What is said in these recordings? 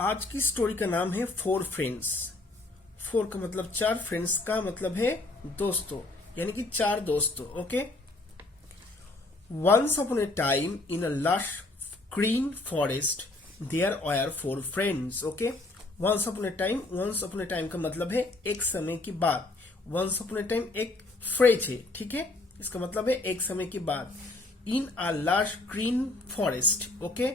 आज की स्टोरी का नाम है फोर फ्रेंड्स। फोर का मतलब चार, फ्रेंड्स का मतलब है दोस्तों, यानी कि चार दोस्तों। Okay. Once upon a time in a lush green forest there are four friends. Okay. Once upon a time का मतलब है एक समय की बात। वंस अपॉन ए टाइम एक फ्रेज है, ठीक है, इसका मतलब है एक समय की बात। इन a lush green forest, okay,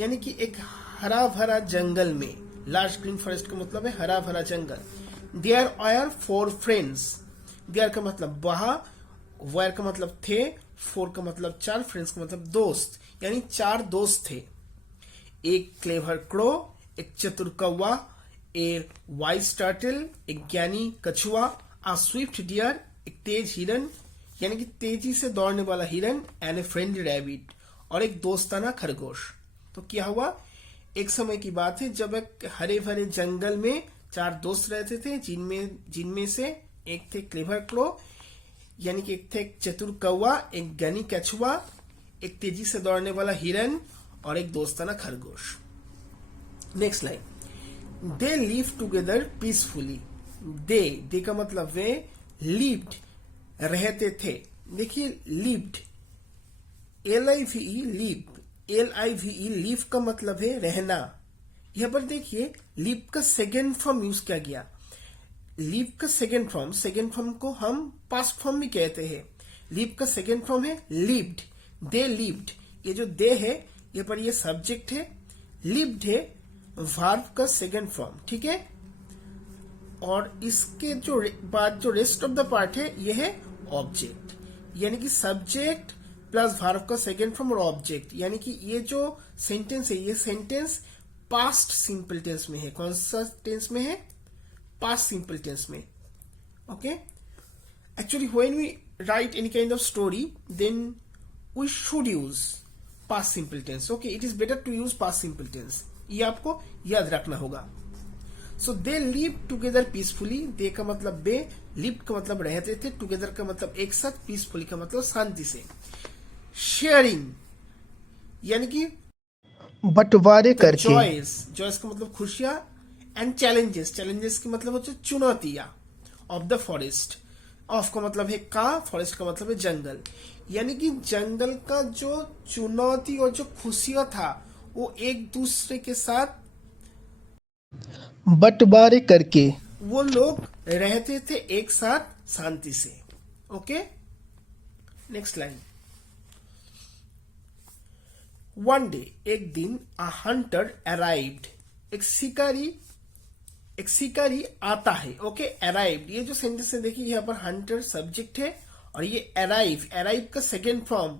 यानी कि एक हरा भरा जंगल में। लार्ज ग्रीन फॉरेस्ट का मतलब है हरा भरा जंगल। There are four friends. There का मतलब वहां, वेयर का मतलब थे, फोर का मतलब चार, फ्रेंड्स का मतलब दोस्त, यानी चार दोस्त थे। एक क्लेवर क्रो, एक चतुर कौवा, ए वाइज टर्टल, एक ज्ञानी कछुआ, आ स्विफ्ट डियर, एक तेज हिरन यानी कि तेजी से दौड़ने वाला हिरन, एंड ए फ्रेंडली रैबिट, और एक दोस्ताना खरगोश। तो क्या हुआ, एक समय की बात है जब एक हरे भरे जंगल में चार दोस्त रहते थे, जिनमें से एक थे क्लेवर क्रो, यानी कि एक थे चतुर कौवा, एक ज्ञानी कछुआ, एक तेजी से दौड़ने वाला हिरन, और एक दोस्ताना खरगोश। Next line, they live together peacefully. They का मतलब वे, लिव्ड रहते थे। देखिए lived, LIVE live, LIVE live का मतलब है रहना। यहां पर देखिए लिव का सेकेंड फॉर्म यूज किया गया। लिव का सेकेंड फॉर्म को हम पास्ट फॉर्म भी कहते हैं। लिव का सेकेंड फॉर्म है लिव्ड। दे लिव्ड, ये जो दे है ये पर ये सब्जेक्ट है, लिव्ड है वर्ब का सेकेंड फॉर्म, ठीक है। और इसके जो बाद जो रेस्ट ऑफ द पार्ट है ये है ऑब्जेक्ट, यानी कि सब्जेक्ट प्लस वर्ब का सेकेंड फॉर्म और ऑब्जेक्ट, यानी कि ये जो सेंटेंस है ये सेंटेंस पास्ट सिंपल टेंस में है। कौन सा टेंस में है? पास्ट सिंपल टेंस में। Okay. Actually when we write any kind of story then we should use past simple tense. Okay, it is better to use past simple tense, ये आपको याद रखना होगा। So they live together peacefully. They का मतलब बे, live का मतलब रहते थे, टुगेदर का मतलब एक साथ, पीसफुली का मतलब शांति से। शेयरिंग यानी कि बंटवारे करके। जॉयस का मतलब खुशियां, एंड चैलेंजेस की मतलब होती है चुनौतियां। ऑफ द फॉरेस्ट, ऑफ का मतलब है का, फॉरेस्ट का मतलब है जंगल, यानी कि जंगल का जो चुनौती और जो खुशियां था वो एक दूसरे के साथ बंटवारे करके वो लोग रहते थे एक साथ शांति से। Okay. Next line, one day, एक दिन, अ हंटर अराइव्ड, एक शिकारी आता है। ओके, अराइव्ड, ये जो सेंटेंस है देखिए यहाँ पर हंटर सब्जेक्ट है और ये अराइव का सेकेंड फॉर्म,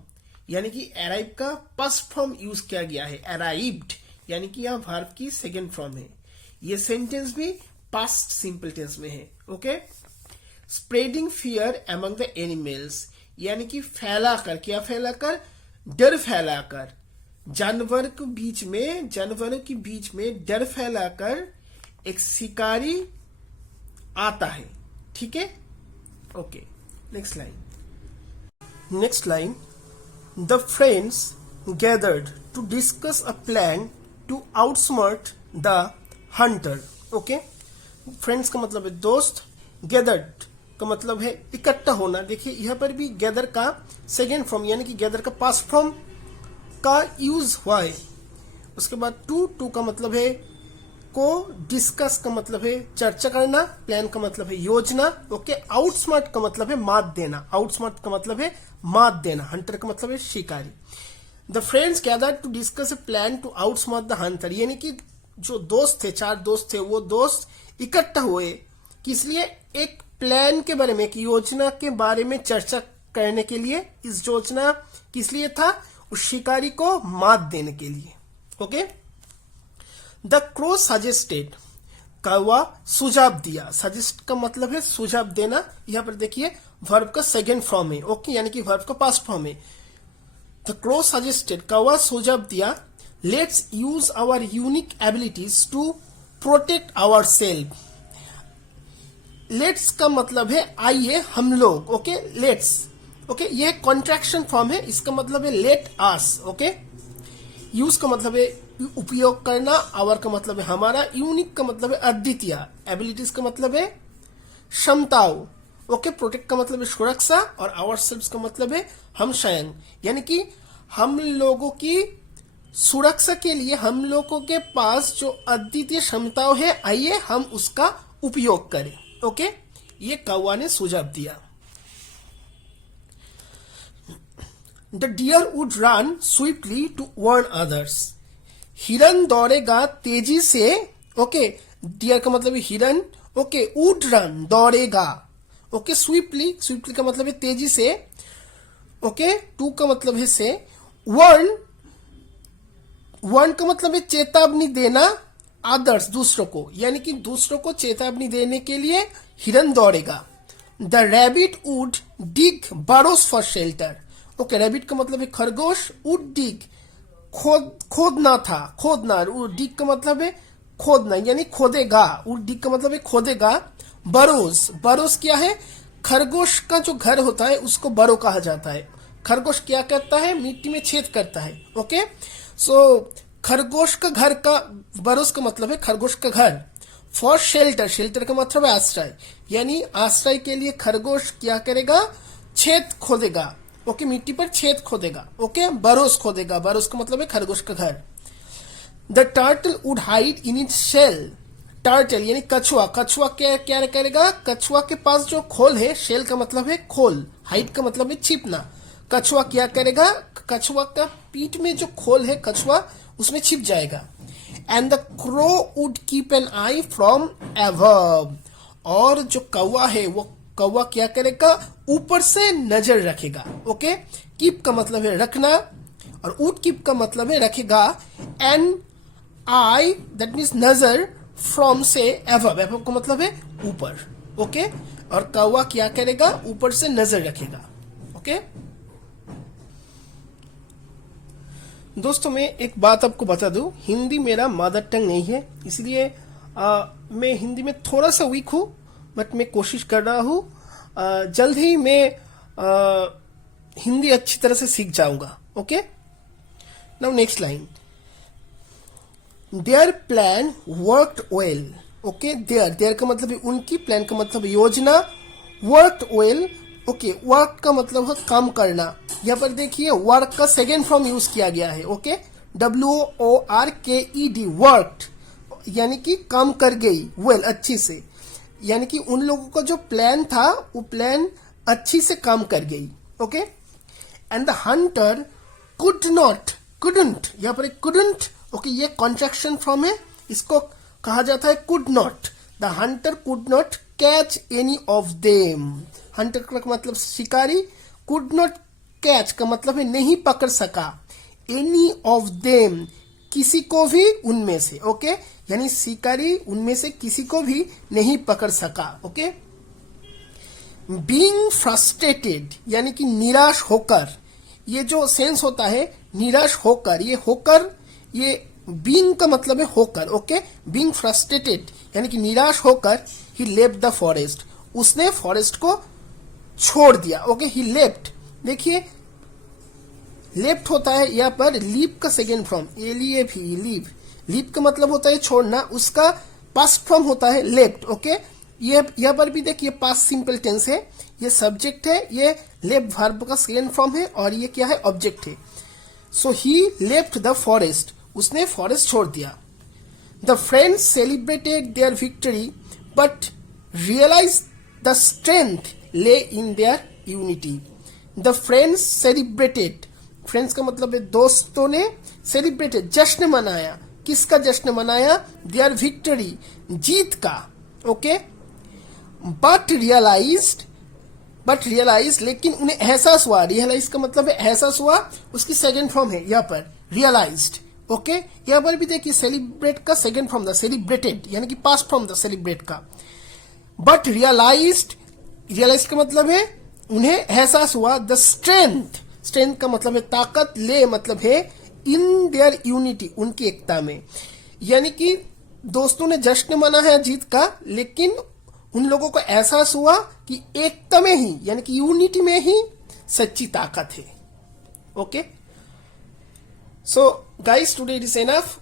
यानी कि अराइव का फर्स्ट फॉर्म यूज किया गया है, अराइव्ड, यानी कि यहाँ वर्ब की सेकेंड फॉर्म है। ये सेंटेंस भी पास्ट सिंपल टेंस में है। Okay. Spreading fear among the animals, यानी कि फैलाकर, क्या फैलाकर? डर फैलाकर, जानवरों के बीच में डर फैलाकर एक शिकारी आता है, ठीक है। Okay. Next line, the friends gathered to discuss a plan to outsmart the hunter. Okay, friends का मतलब है दोस्त, गैदर्ड का मतलब है इकट्ठा होना। देखिए यहाँ पर भी गैदर का सेकेंड फॉर्म, यानी कि गैदर का पास्ट फॉर्म का यूज हुआ है। उसके बाद टू का मतलब है को, डिस्कस का मतलब है चर्चा करना, प्लान का मतलब है योजना। ओके, आउटस्मार्ट का मतलब है मात देना, हंटर का मतलब है शिकारी। The friends gathered to discuss a plan to outsmart the hunter, यानी कि जो दोस्त थे, चार दोस्त थे, वो दोस्त इकट्ठा हुए किस लिए? एक प्लान के बारे में, एक योजना के बारे में चर्चा करने के लिए। इस योजना किस लिए था? उस शिकारी को मात देने के लिए। ओके। द क्रो सजेस्टेड, कौवा सुझाव दिया। सजेस्ट का मतलब है सुझाव देना। यहां पर देखिए वर्ब का सेकेंड फॉर्म है। ओके, यानी कि वर्ब का पास्ट फॉर्म है। द क्रो सजेस्टेड, कौवा सुझाव दिया, let's use our unique abilities to protect our self. Let's का मतलब है आइए हम लोग। ओके, लेट्स, ओके, यह कॉन्ट्रैक्शन फॉर्म है, इसका मतलब है लेट आस। ओके, यूज का मतलब है उपयोग करना, आवर का मतलब है हमारा, यूनिक का मतलब है अद्वितीय, एबिलिटीज का मतलब है क्षमताओं, ओके। प्रोटेक्ट का मतलब है सुरक्षा, और आवर सेल्व्स का मतलब है हम स्वयं, यानी कि हम लोगों की सुरक्षा के लिए हम लोगों के पास जो अद्वितीय क्षमताओं है, आइए हम उसका उपयोग करें, ओके। ये कौवा ने सुझाव दिया। The deer would run swiftly to warn others. हिरन दौड़ेगा तेजी से, ओके। डियर का मतलब है हिरन, ओके। वुड रन दौड़ेगा, ओके। स्विफ्टली, स्विफ्टली का मतलब है तेजी से, ओके। टू का मतलब है से। वार्न, वार्न का मतलब है चेतावनी देना, अदर्स दूसरों को, यानी कि दूसरों को चेतावनी देने के लिए हिरन दौड़ेगा। The rabbit would dig burrows for shelter, okay. Rabbit का मतलब है खरगोश, वुड डिग खोदना था, खोदना, डिग का मतलब है खोदना यानी खोदेगा, वुड डिग का मतलब है खोदेगा। बरोस, बरोस क्या है? खरगोश का जो घर होता है उसको बरो कहा जाता है। खरगोश क्या करता है? मिट्टी में छेद करता है, ओके। सो खरगोश का घर का, बरोस का मतलब है खरगोश का घर। फॉर शेल्टर, शेल्टर का मतलब है आश्रय, यानी आश्रय के लिए खरगोश क्या करेगा? छेद खोदेगा, ओके। मिट्टी पर छेद खोदेगा, ओके। बरोस खोदेगा, बरोस का मतलब है खरगोश का घर। The turtle would hide in its shell, turtle यानी कछुआ, कछुआ क्या क्या करेगा? कछुआ के पास जो खोल है, शेल का मतलब है खोल, हाइड का मतलब है छिपना। कछुआ क्या करेगा? कछुआ का पीठ में जो खोल है कछुआ उसमें छिप जाएगा। And the crow would keep an eye from above, और जो कौवा है वो कौवा क्या करेगा? ऊपर से नजर रखेगा, ओके। कीप का मतलब है रखना, और वुड कीप का मतलब है रखेगा। एन आई दैट मीन्स नजर, फ्रॉम से एवर्ब, एवर्ब का मतलब है ऊपर, ओके। और कौवा क्या करेगा? ऊपर से नजर रखेगा, ओके। दोस्तों मैं एक बात आपको बता दूं, हिंदी मेरा मदर टंग नहीं है, इसलिए मैं हिंदी में थोड़ा सा वीक हूं, बट मैं कोशिश कर रहा हूं। जल्द ही मैं हिंदी अच्छी तरह से सीख जाऊंगा, okay. Now next line, their plan worked well, okay. Their का मतलब है उनकी, प्लान का मतलब योजना, वर्कड वेल, ओके। वर्क का मतलब है काम करना। यहाँ पर देखिए वर्क का सेकेंड फॉर्म यूज किया गया है, ओके। WORKED, वर्कड, यानी कि काम कर गई, वेल अच्छी से, यानी कि उन लोगों का जो प्लान था वो प्लान अच्छी से काम कर गई, okay. And the Hunter could not, couldn't, यहाँ पर एक कुडंट, ओके, ये कॉन्ट्रैक्शन फॉर्म है, इसको कहा जाता है could not. The Hunter could not catch any of them, Hunter का मतलब शिकारी, कुड नॉट कैच का मतलब है नहीं पकड़ सका, एनी ऑफ देम किसी को भी उनमें से, ओके। यानी शिकारी उनमें से किसी को भी नहीं पकड़ सका, ओके। बीइंग फ्रस्ट्रेटेड यानी कि निराश होकर, ये जो सेंस होता है निराश होकर, ये होकर, ये बीइंग का मतलब है होकर, ओके। बीइंग फ्रस्ट्रेटेड यानी कि निराश होकर, ही लेफ्ट द फॉरेस्ट, उसने फॉरेस्ट को छोड़ दिया, ओके। ही लेफ्ट, देखिए लेफ्ट होता है यहाँ पर लीव का second form, LEAV, leave, leave का मतलब होता है छोड़ना, उसका पास्ट फॉर्म होता है लेफ्ट, ओके। ये यहाँ पर भी देखिए पास्ट सिंपल टेंस है, ये सब्जेक्ट है, ये लेफ्ट वर्ब का सेकेंड फॉर्म है, और ये क्या है? ऑब्जेक्ट है। So he left the forest, उसने फॉरेस्ट छोड़ दिया। The friends celebrated their victory but realize the strength lay in their unity. The friends celebrated, friends का मतलब है दोस्तों ने, सेलिब्रेटेड जश्न मनाया, किसका जश्न मनाया? देयर विक्ट्री, जीत का, ओके। बट रियलाइज लेकिन उन्हें एहसास हुआ, रियलाइज का मतलब है एहसास हुआ, उसकी सेकेंड फॉर्म है यहाँ पर रियलाइज्ड, ओके। यहाँ पर भी देखिए सेलिब्रेट का सेकेंड फॉर्म था सेलिब्रेटेड, यानी कि पास्ट फॉर्म था सेलिब्रेट का। बट रियलाइज्ड, रियलाइज का मतलब है उन्हें एहसास हुआ, द स्ट्रेंथ, स्ट्रेंथ का मतलब है ताकत, ले मतलब है इन देयर यूनिटी, उनकी एकता में, यानी कि दोस्तों ने जश्न मना है जीत का, लेकिन उन लोगों को एहसास हुआ कि एकता में ही, यानी कि यूनिटी में ही सच्ची ताकत है, okay. So guys, today it is enough.